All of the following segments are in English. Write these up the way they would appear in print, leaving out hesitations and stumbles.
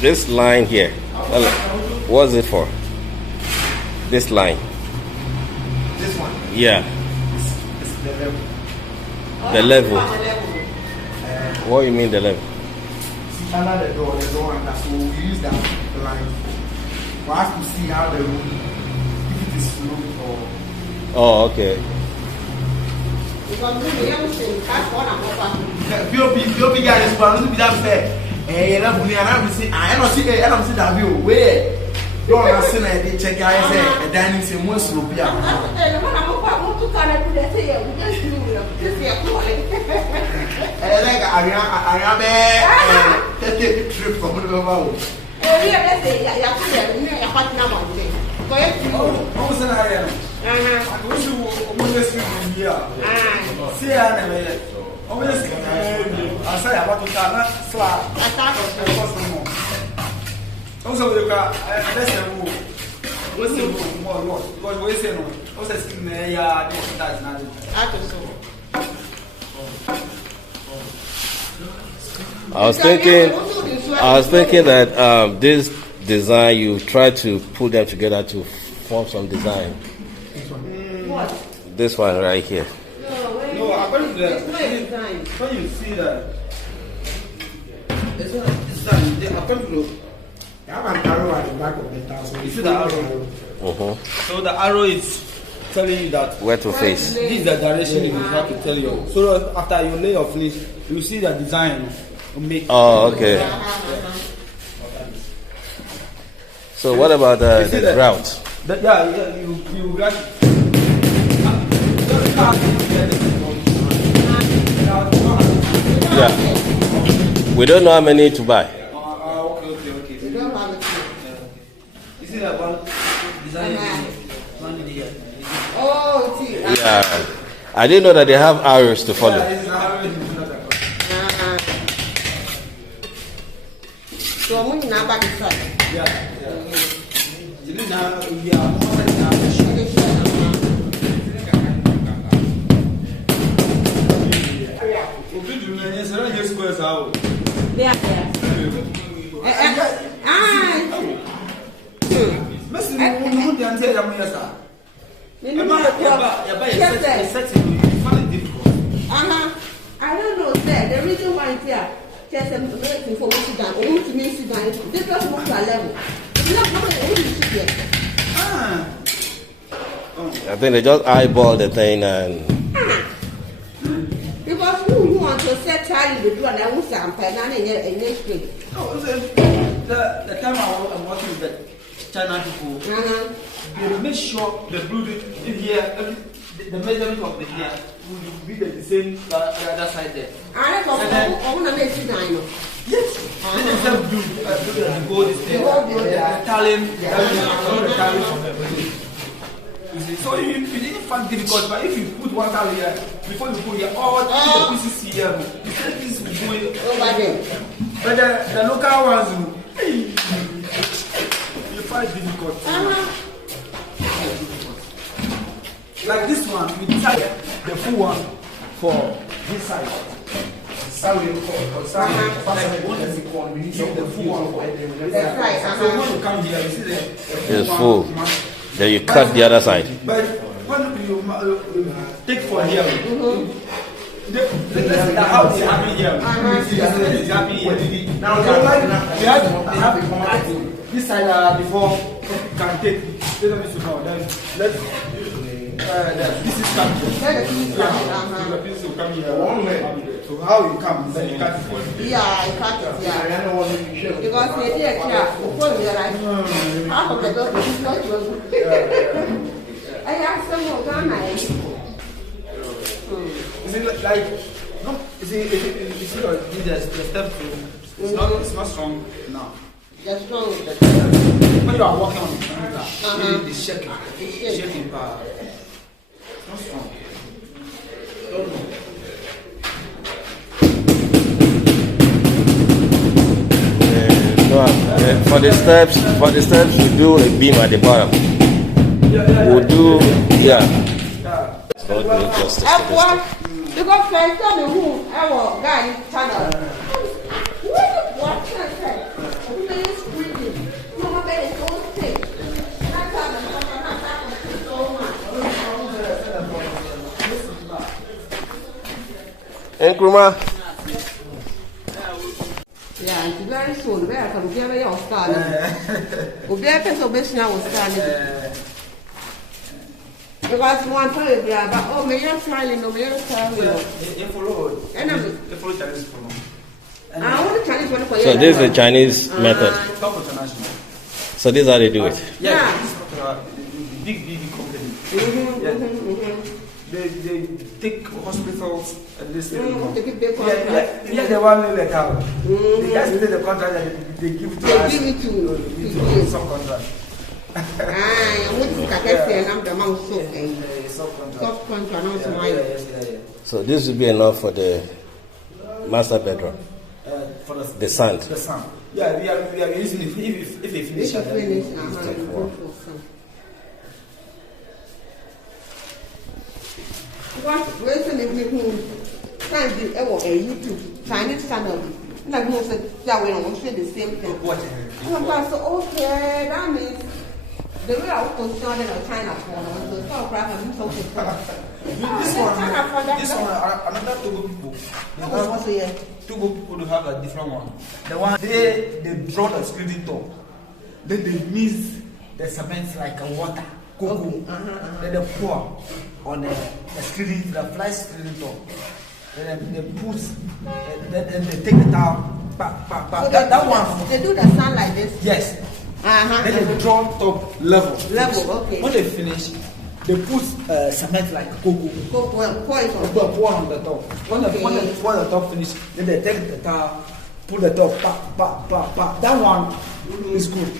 This line here, what's it for? This line. This one? Yeah. It's the level. The level. What do you mean the level? See, under the door, so we use that line for us to see how the room, if it is sloped or... Oh, okay. POP guys, but be that fair. I don't see that view. Where? Don't listen, I check out a dining room, most of the take a trip from the world. I was thinking that this design, you try to put them together to form some design. What? This one right here. No, according to the design. When you see that, it's not design. According to I have an arrow at the back of the house. You see the arrow? So the arrow is telling you that where to face. This is the direction you have to tell you. So after you lay your finish, you see the design. Oh, okay. So what about the grout? You got. Yeah. We don't know how many to buy. Okay. You don't have it. You see that one design? Oh, yeah. I didn't know that they have arrows to follow. So when you now back inside. Yeah. I don't know, sir. The reason why it's here, just waiting for me to down. Only to me to down. This person move to a level. I think they just eyeball the thing and. Because who want to set Charlie to do an ounce and pen and next week? The time I'm working with the China people, they make sure the building here, the measurement of the here will be the same the other side there. I don't know. Yes. self do the gold is there. The talent, all the talent from them. So you didn't find difficult, but if you put one tile here, before you put here, all the pieces here, you say this will go over there. But the local ones, you find difficult. Like this one, we decided the full one for this side. So we need the full one for this side. So when you come here, you see the full. Then you cut the other side. But when you take for here, the house is happy here. It's happy here. Now they have to come out this side before you can take. Let me sit down. This is coming. The piece will come here. So how you come? Then you cut it. Yeah, I cut it. Yeah. Because the idea here, before we are half of the dog is not yours. I have some more Ghana. Is it like no? Is it the step to? It's not strong now. That's strong. When you are walking on it, it's shaking. It's shaking power. It's not strong. Don't know. For the steps, we do a beam at the bottom. We'll do, It's not doing justice to this stuff. Because first time who our guy channel. What can I say? We are screaming. No one is so sick. That's how the so much. Hey, Kruma. Yeah, it's very soon. Where I can get your star. We'll be a pencil base now with star. Because one paragraph, but oh, may you smiling, no, may you smiling. You follow. And you follow Chinese program. I want the Chinese one for you. So this is the Chinese method. Top international. So this is how they do it. Yeah. This is big company. They take hospitals and this thing. Yeah, the one like how they just take the contract and they give it to us. They give it to some contract. I want to get and the amount soft contract. So this will be enough for the master bedroom. For the sand. The sand. Yeah, we are using it if they finish. What reason is making time the YouTube Chinese channel? Like most of that we don't say the same thing. What? So okay, that means the way I was started on China for the South Africa and so This one, another Togo people. Togo people do have a different one. The one they draw the screening top. Then they mix the cement like a water. Cocoa. Then they pour on the screening, the fly screening top. Then they put, then they take the towel. So that one. They do the sun like this? Yes. Then they draw top level. Okay. When they finish, they put cement like cocoa. Pour on the top. When they pour the top finish, then they take the towel, put the top, That one is good.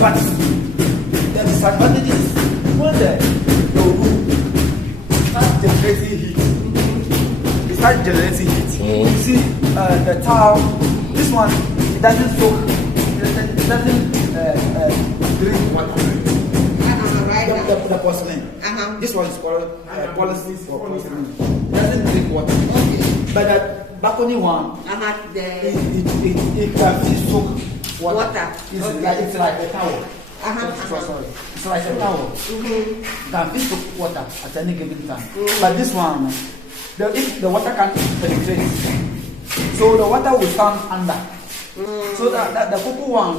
But the disadvantage is when the room starts generating heat. It starts generating heat. You see the towel, this one, it doesn't soak, it doesn't drink water. The porcelain. This one is called policy for porcelain. It doesn't drink water. But the balcony one, it can soak water. It's like a towel. It's like a towel. Can soak water at any given time. But this one, if the water can't penetrate, so the water will stand under. So that the cocoa one,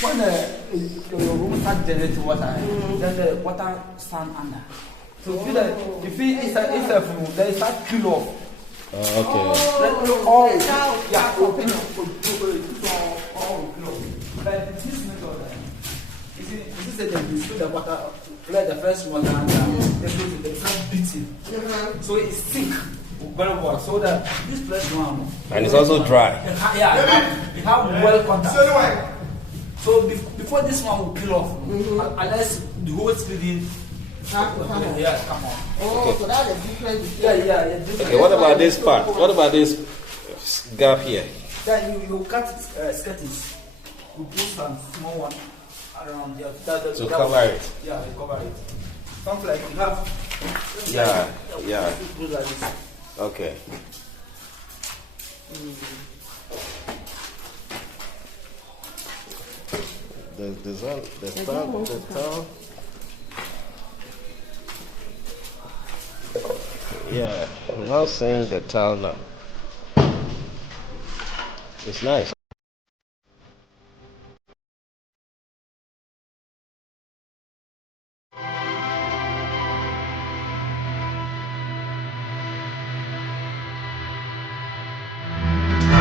when the room starts generating water, then the water stand under. So if it's a there is that peel off. Okay. But this method, you see that you fill the water, let the first water and they start beating. So it's thick, very well. So that this first one, and it's also dry. It have well contact. So before this one will peel off, unless the whole screen, yeah, come on. Oh, so that's the difference. Yeah. Okay, what about this part? What about this gap here? Then you cut skirtings. You put some small one around there. To cover it. Yeah, you cover it. Something like you have. Yeah. Do like this. Okay. The towel. Yeah, I'm not saying the towel now. It's nice.